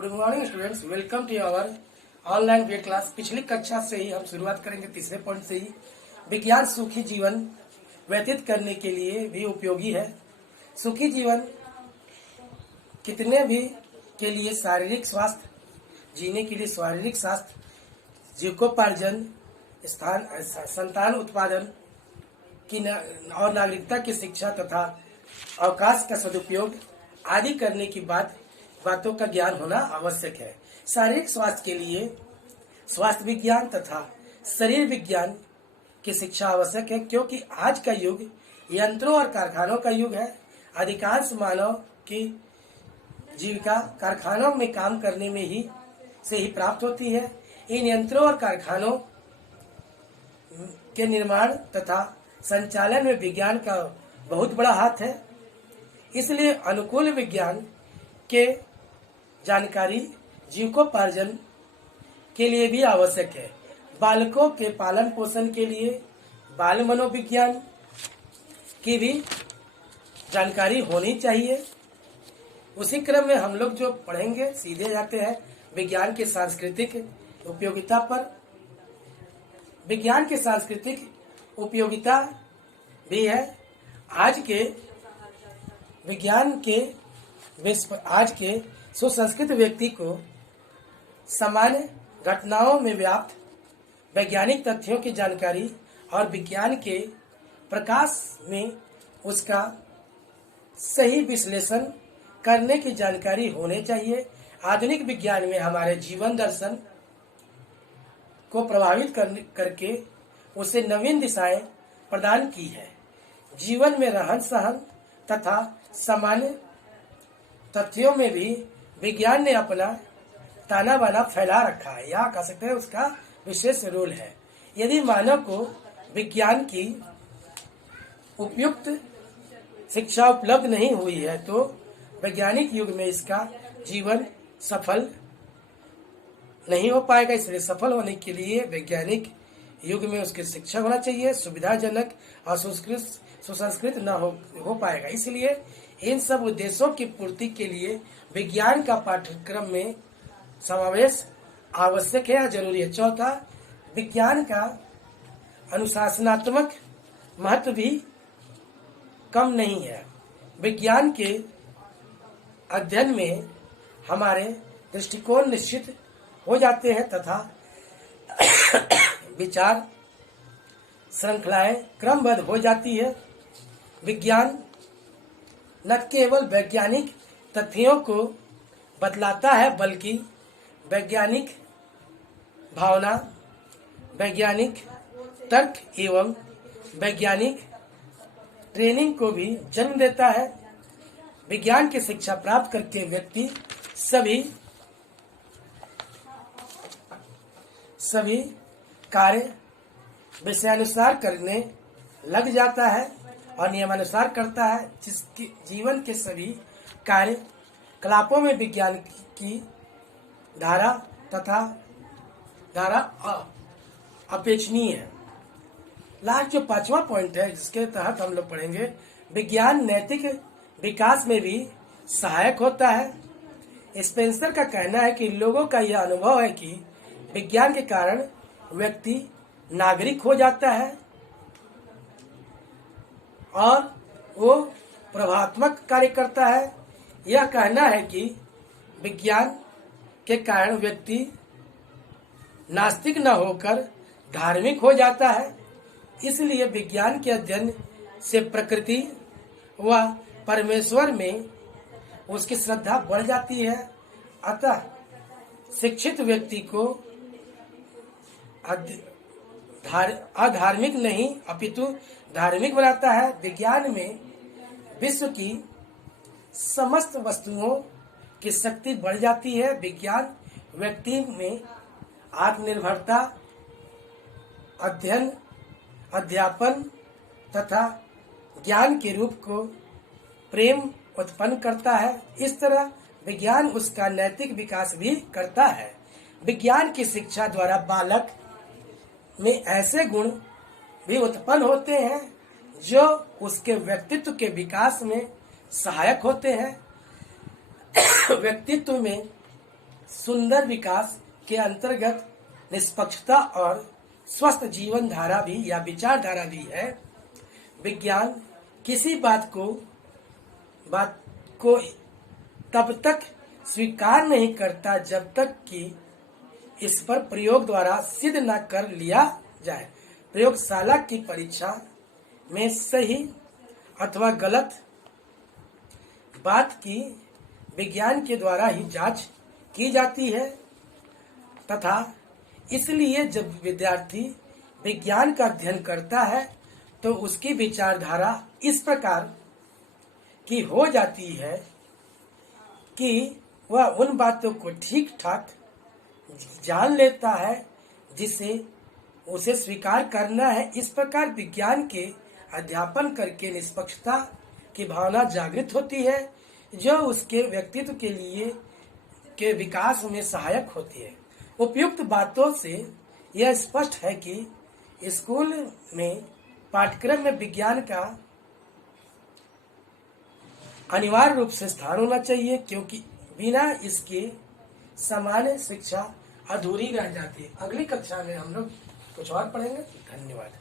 Good morning students, welcome to our online video class. पिछली कक्षा से ही हम शुरुआत करेंगे तीसरे पॉइंट से ही। विज्ञान सुखी जीवन व्यतीत करने के लिए भी उपयोगी है। सुखी जीवन कितने भी के लिए शारीरिक स्वास्थ्य, जीने के लिए शारीरिक स्वास्थ्य, जीविकोपार्जन, संतान उत्पादन की और नागरिकता की शिक्षा तथा अवकाश का सदुपयोग आदि करने की बातों का ज्ञान होना आवश्यक है। शारीरिक स्वास्थ्य के लिए स्वास्थ्य विज्ञान तथा शरीर विज्ञान की शिक्षा आवश्यक है, क्योंकि आज का युग यंत्रों और कारखानों का युग है। अधिकांश मानव की जीविका कारखानों में काम करने में से ही प्राप्त होती है। इन यंत्रों और कारखानों के निर्माण तथा संचालन में विज्ञान का बहुत बड़ा हाथ है। इसलिए अनुकूल विज्ञान के जानकारी जीविकोपार्जन के लिए भी आवश्यक है। बालकों के पालन पोषण के लिए बाल मनोविज्ञान की भी जानकारी होनी चाहिए। उसी क्रम में हम लोग जो पढ़ेंगे सीधे जाते हैं विज्ञान की सांस्कृतिक उपयोगिता पर। विज्ञान की सांस्कृतिक उपयोगिता भी है। आज के सुसंस्कृत व्यक्ति को सामान्य घटनाओं में व्याप्त वैज्ञानिक तथ्यों की जानकारी और विज्ञान के प्रकाश में उसका सही विश्लेषण करने की जानकारी होनी चाहिए। आधुनिक विज्ञान में हमारे जीवन दर्शन को प्रभावित करके उसे नवीन दिशाएं प्रदान की है। जीवन में रहन सहन तथा सामान्य तथ्यों में भी विज्ञान ने अपना ताना बाना फैला रखा है, या कह सकते हैं उसका विशेष रोल है। यदि मानव को विज्ञान की उपयुक्त शिक्षा उपलब्ध नहीं हुई है तो वैज्ञानिक युग में इसका जीवन सफल नहीं हो पाएगा। इसलिए सफल होने के लिए वैज्ञानिक युग में उसकी शिक्षा होना चाहिए। सुविधाजनक और सुसंस्कृत न हो पाएगा। इसलिए इन सब उद्देश्यों की पूर्ति के लिए विज्ञान का पाठ्यक्रम में समावेश आवश्यक है या जरूरी है। चौथा, विज्ञान का अनुशासनात्मक महत्व भी कम नहीं है। विज्ञान के अध्ययन में हमारे दृष्टिकोण निश्चित हो जाते हैं तथा विचार श्रृंखलाएं क्रमबद्ध हो जाती है। विज्ञान न केवल वैज्ञानिक तथ्यों को बतलाता है, बल्कि वैज्ञानिक भावना, वैज्ञानिक तर्क एवं वैज्ञानिक ट्रेनिंग को भी जन्म देता है। विज्ञान की शिक्षा प्राप्त करके व्यक्ति सभी कार्य विषयानुसार करने लग जाता है और नियमानुसार करता है, जिसके जीवन के सभी कार्यकलापों में विज्ञान की धारा अपेक्षणीय है। लास्ट जो 5वां पॉइंट है जिसके तहत हम लोग पढ़ेंगे, विज्ञान नैतिक विकास में भी सहायक होता है। स्पेंसर का कहना है कि लोगों का यह अनुभव है कि विज्ञान के कारण व्यक्ति नागरिक हो जाता है और वो प्रभावात्मक कार्य करता है। यह कहना है कि विज्ञान के कारण व्यक्ति नास्तिक न होकर धार्मिक हो जाता है। इसलिए विज्ञान के अध्ययन से प्रकृति व परमेश्वर में उसकी श्रद्धा बढ़ जाती है। अतः शिक्षित व्यक्ति को अधार्मिक नहीं अपितु धार्मिक बनाता है। विज्ञान में विश्व की समस्त वस्तुओं की शक्ति बढ़ जाती है। विज्ञान व्यक्ति में आत्मनिर्भरता, अध्ययन, अध्यापन तथा ज्ञान के रूप को प्रेम उत्पन्न करता है। इस तरह विज्ञान उसका नैतिक विकास भी करता है। विज्ञान की शिक्षा द्वारा बालक में ऐसे गुण भी उत्पन्न होते हैं जो उसके व्यक्तित्व के विकास में सहायक होते हैं। व्यक्तित्व में सुंदर विकास के अंतर्गत निष्पक्षता और स्वस्थ जीवन धारा भी या विचारधारा भी है। विज्ञान किसी बात को तब तक स्वीकार नहीं करता जब तक कि इस पर प्रयोग द्वारा सिद्ध न कर लिया जाए। प्रयोगशाला की परीक्षा में सही अथवा गलत बात की विज्ञान के द्वारा ही जांच की जाती है तथा इसलिए जब विद्यार्थी विज्ञान का अध्ययन करता है तो उसकी विचारधारा इस प्रकार की हो जाती है कि वह उन बातों को ठीक ठाक जान लेता है जिसे उसे स्वीकार करना है। इस प्रकार विज्ञान के अध्यापन करके निष्पक्षता की भावना जागृत होती है जो उसके व्यक्तित्व के विकास में सहायक होती है। उपयुक्त बातों से यह स्पष्ट है कि स्कूल में पाठ्यक्रम में विज्ञान का अनिवार्य रूप से स्थान होना चाहिए, क्योंकि बिना इसके सामान्य शिक्षा अधूरी रह जाती है। अगली कक्षा में हम लोग कुछ और पढ़ेंगे। धन्यवाद।